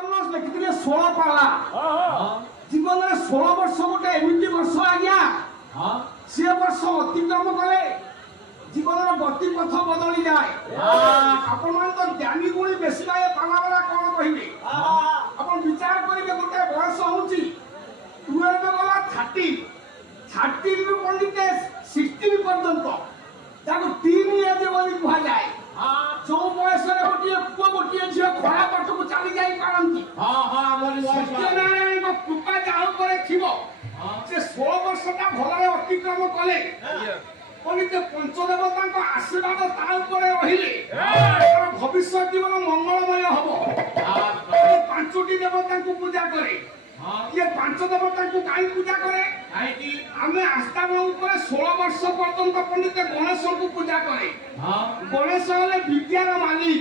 चंद्रशेखर लिखिले 16 पाला जीवन में 16 वर्ष गोटे एमती वर्ष आज्ञा सी वर्ष अतिक्रम कले जीवन गति पथ बदली जाए आपण मान तो ज्ञानी गुणी बेसी लाए पाला वाला कौन कहिबे आपण विचार करिवे गोटे बयस होउची 12 वाला 30 रु पंडित 60 पर्यंत ताको 3 एज बोली कहा जाए जो बयस रे गोटे झियो खरा पट को चली जाई पारंती सत्यनारायण को कृपा जाऊ करे थिबो से 16 वर्ष का भलरे अतिक्रम कले पंडित पंचदेवता को आशीर्वाद ता ऊपर रहिले भविष्य जीवन मंगलमय हबो पांचटी देवता को पूजा करे ये पांच देवता को काई पूजा करे आमे आस्थान ऊपर 16 वर्ष पर्यंत पंडित गणेश को पूजा करे गणेश हले विद्यार मालिक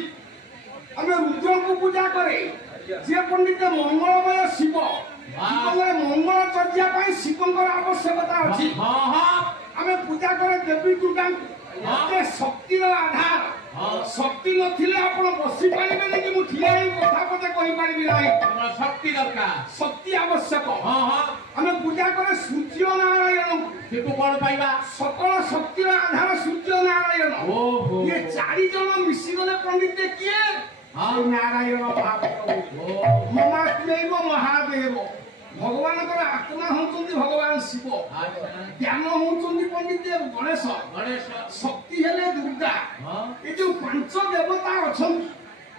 आमे रुद्र को पूजा करे जे पंडित मंगलमय शिव जीवन मंगल चर्या पाई शिवंकर आवश्यकता अछि आमे पूजा करे देवी दुर्गा ये शक्तिर आधार शक्ति नथिले आपण बसी पाइबे नै कि मु ठिया ही कथा पते कहि पारिबि नै शक्ति दरकार शक्ति आवश्यक आमे पूजा करे सूर्य नारायण केको कोन पाइबा सकल शक्तिर आधार सूर्य नारायण ये चारि जन मिसी गले पंडित किए नारायण महाप्रभु ममात्मेव महादेव भगवान कर आत्मा होचंदी भगवान शिव ज्ञान होचंदी पंडित गणेश शक्ति हेले दुर्गा ए जो पांच देवता अछन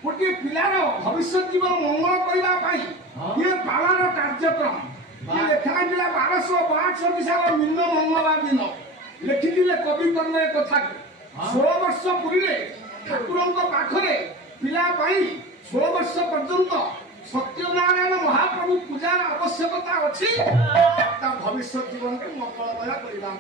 गोटे पिलार भविष्य जीवन मंगल करबा पाई ये पालार कार्यक्रम ये लेखा जिला 1262 साल मिन्न मंगलवार दिन लेखिथिले कवि कर्मे कथा 16 वर्ष पुरीले ठाकुरंक पाखरे पिला पाई 16 वर्ष पर्यंत सत्यनारायण महाप्रभु पूजार आवश्यकता अछि ता भविष्य जीवन के मंगलमय करिबा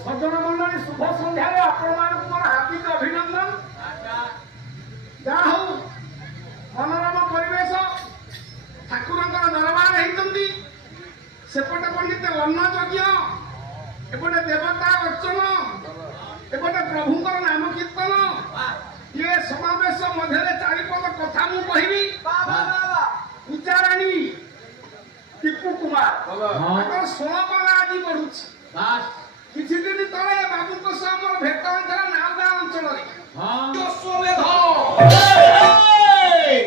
सज्जन मंडली शुभ संध्या हार्दिक अभिनंदन जहा हूँ मनोरम परिवेश ठाकुर दरबार होती सेपटे पंडित लग्न यज्ञ एपटे देवता अर्चन एपटे प्रभुंर नाम कीर्तन ये समावेश मध्य चारिपद कथा मु कहि पूजाराणी टीपू कुमार षोलपाला आज बढ़ुची किसी दिन तले बाबू भेट नावगा अंचल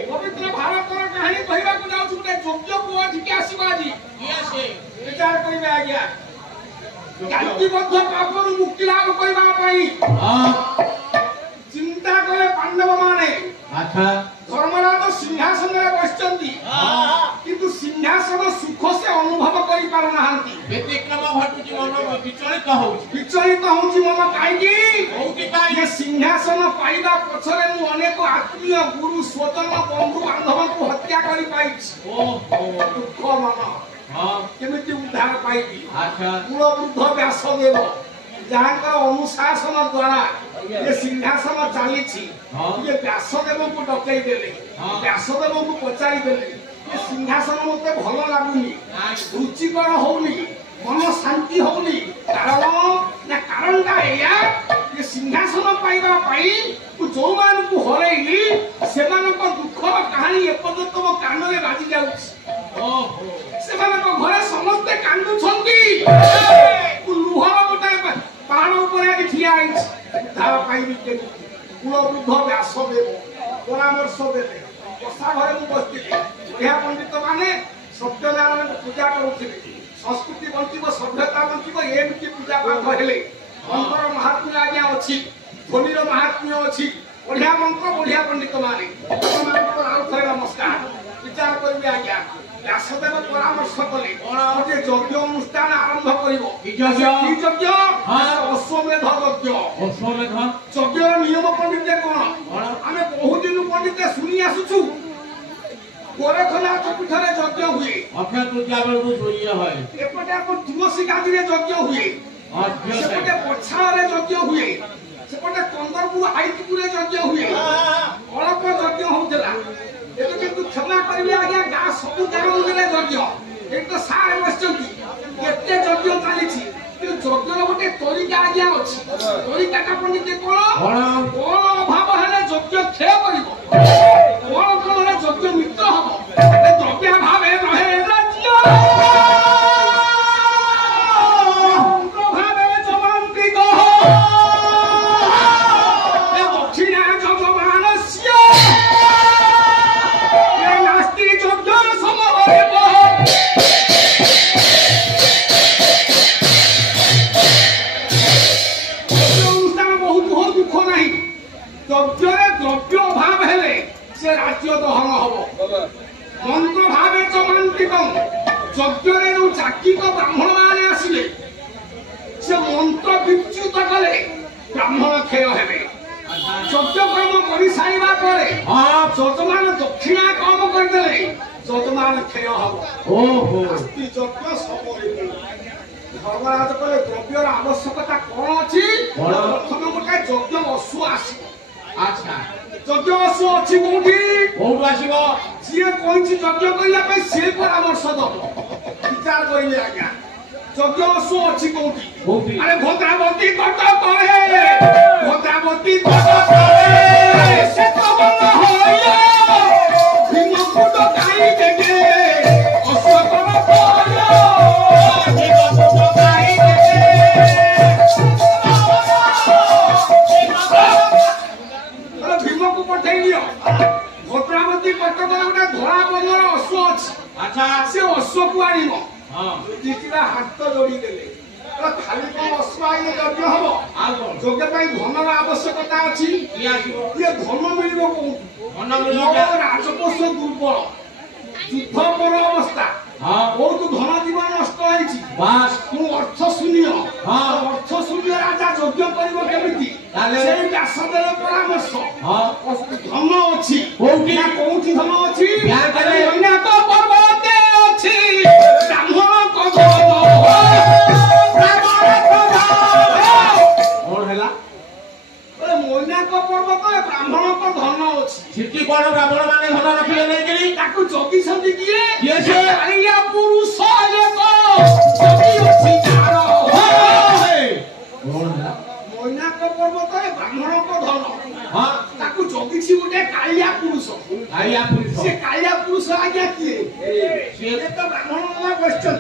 पवित्र भारत कहानी कहवा जाऊँ गोटे योग्य पुआ ठीक आसो आज विचार करेंगे आज्ञा जातिबद्ध पापरू मुक्ति लाभ करने चिंता कले पांडव माने धर्मराज सिंहासन बसचंती किंतु सिंहासन सुख से अनुभव करि पार नाहंती व्यतिक्रम घटुची मन विचलित होउची मन काई ये सिंहासन पाइबा पछरे मु अनेक आत्मीय गुरु स्वजन बंधु बांधव को हत्या करि पाइछि ओहो दुख मन केमिति उद्धार पाइबी कुल वृद्ध व्यासदेव जहाँ अनुशासन द्वारा ये सिंहासन चली ये व्यासदेव को डकई देले व्यासदेव को पचारि देले ये सिंहासन मत भल लगुनि रुचिकर होनी मन शांति होनी कारणटा ये सिंहासन पाइबा जो मान को हरैली से दुखर कहानी एपर्यंत मो कान में बाजी जाऊँ घरे समस्ते कांदुछंती लुहर गोटे पहाड़ ऊपर ठिया उद्धार पाइबी कुल वृद्ध व्यासदेव परामर्श देते बसा घरे मुझे बढ़िया पंडित माने सत्यनारायण पूजा करुले संस्कृति बंचब सभ्यता बंचब एमती पूजा पाठ हेले मंत्र महात्म्य आज्ञा अच्छी ध्वनि महात्म्य अच्छी बढ़िया मंत्र बढ़िया पंडित माने नमस्कार विचार करिवे आज्ञा व्यासदेव परामर्श कले गोटे यज्ञ अनुष्ठान आरंभ करिवो की यज्ञ अश्वमेध यज्ञ यज्ञर नियम पंडित कोन आमे बहुत दिन पंडित सुनी आसुछु गोरखनाथ पीठरे यज्ञ हुए अक्षय तृतीया बेलू जोइए होय एपटे को तुलसी गादी रे यज्ञ हुए सेपटे पछारे यज्ञ हुए सेपटे कंदरपुर हाईपुर रे यज्ञ हुए अलप यज्ञ होतला एतो किंतु क्षमा करिवे आज्ञा गा सब गाम मुले यज्ञ एक तो सार बसचंती केते यज्ञ चालीछि किंतु यज्ञर गोटे तरीका आज्ञा अछि तरीका का पंडित कोन अभाव हेले यज्ञ क्षय करिवो कोन कोन यज्ञ मित्र हबो द्रव्य भावे रहे राज्य प्रभावे जमान्ति गो ए दक्षिणा जगमानस्य ए नास्ति यज्ञ समवेव यज्ञरे द्रव्य अभाव हेले से राज्य दहन हबो मंत्र भावे चमांतिकम यज्ञरे जो चाकिक ब्राह्मण माने आसिले से मंत्र विच्युत कले ब्राह्मण क्षय हेबे यज्ञ कर्म करि साइबा परे यजमान दक्षिणा कर्म कर देले यजमान क्षय हबो ओहो अस्ति यज्ञ सबरे धर्मराज कले द्रव्यर आवश्यकता कोन अछि प्रथम गोटे यज्ञ अश्व आसी अच्छा यज्ञ अश्व अछि कोठी कोठु आसीबो जे कोइछि यज्ञ करिया पे से परामर्श दबो विचार करिले आज्ञा यज्ञ अश्व अछि कोठी अरे भद्रावती कट करे भद्रावती कट करे से तो बल होया भीम फुट काई देगे अश्व कट होया भीम फुट काई देगे भीम को पठै दियो भद्रावती कटक गोटे धरा बंदर अश्व अछि अच्छा से अश्व को आनिबो हां जितिला हाथ जोड़ी देले खाली को अश्व आइले यज्ञ हबो यज्ञ पई धनर आवश्यकता अछि ये आसीबो ये धन मिलिबो को धन मिलिबो राजकोष दुर्बल युद्ध पर अवस्था हां बहुत धन जीवन नष्ट होइछि बास तू अर्थ शून्य हां अर्थ शून्य राजा यज्ञ करिवो केमिति सेई व्यासदेव परामर्श हां धन अछि कोठी ना कोठी धन अछि अन्य तो पर्वते अछि ब्राह्मण को धन ब्राह्मण को धन और हैला अरे मोइना को पर्वत ब्राह्मण को धन अछि सिटी कोन ब्राह्मण माने धन रखिले नै केली ताकू जोगी संति किए किए से अरिया पुरुष एक जोगी अछि जार मोइना को पर्वत ब्राह्मण को धन हां ताकू जोगी छि गोटे कालिया पुरुष से कालिया पुरुष आज्ञा किए से तो ब्राह्मण ना क्वेश्चन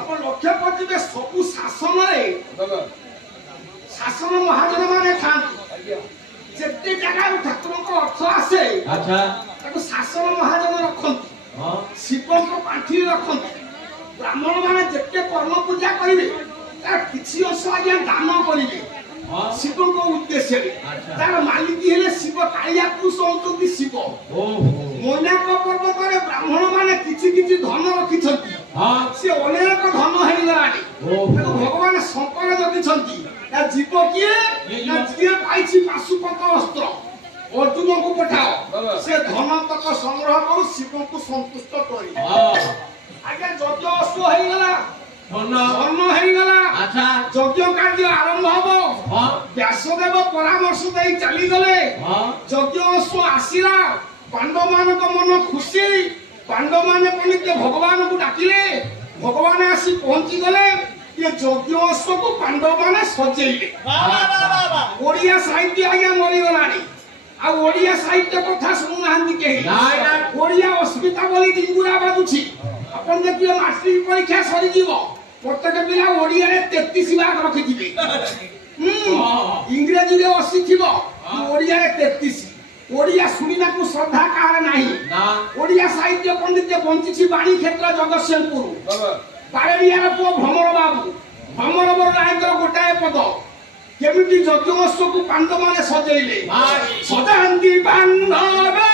अपन लक्ष्य करथिबे सब शासन रे शासन महाजन माने थान जेते जगह ठाकुर को अर्थ आसे अच्छा ताकू शासन महाजन रखंती हां शिव को पाठी रखंती ब्राह्मण माने जेते कर्म पूजा करिवे तार किछि अंश आज्ञा दान करिवे शिव को उद्देश्य तार मालिक हेले शिव कालिया पुरुष अंतति शिव ओहो मोना को पर्वत रे ब्राह्मण माने किछि किछि धन रखिछंती हां से अनेक धन हेलानी ओहो भगवान शंकर जति छंती या जीव किए या जिए पाइछि पाशुपत अस्त्र अर्जुन को पठाओ से धन तक संग्रह करू शिव को संतुष्ट करी हां आगे यज्ञ अश्व हेई गला धन हेई गला अच्छा यज्ञ कार्य आरंभ हबो हां व्यासदेव परामर्श देई चली गले हां यज्ञ अश्व आसीला पांडव मान को मन खुशी पांडव माने पंडित भगवान को डाकिले भगवान आसी पहुंची गले ये यज्ञ अश्व को पांडव माने सजेइले वाह वाह वाह ओडिया साहित्य आज्ञा मरि गलानी आ ओडिया साहित्य कथा सुनु नाहंती केही ना ओडिया अस्मिता बोली डिंगुरा बाजुछि अपन देखियो मास्टरी परीक्षा सरी जीवो प्रत्येक पिला ओडिया रे 33 भाग रखि दिबे इंग्रेजी रे 80 थिबो ओडिया रे 33 ओडिया सुनिना को श्रद्धा कार नाही ना ओडिया साहित्य पंडित बंची छि बाणी क्षेत्र जगतसिंहपुर बारेलिया रो भ्रमर बाबू भ्रमर बर नायकर गोटाए पद केमिति यज्ञ अश्व को पांडव माने सजेइले सजांती बांधवे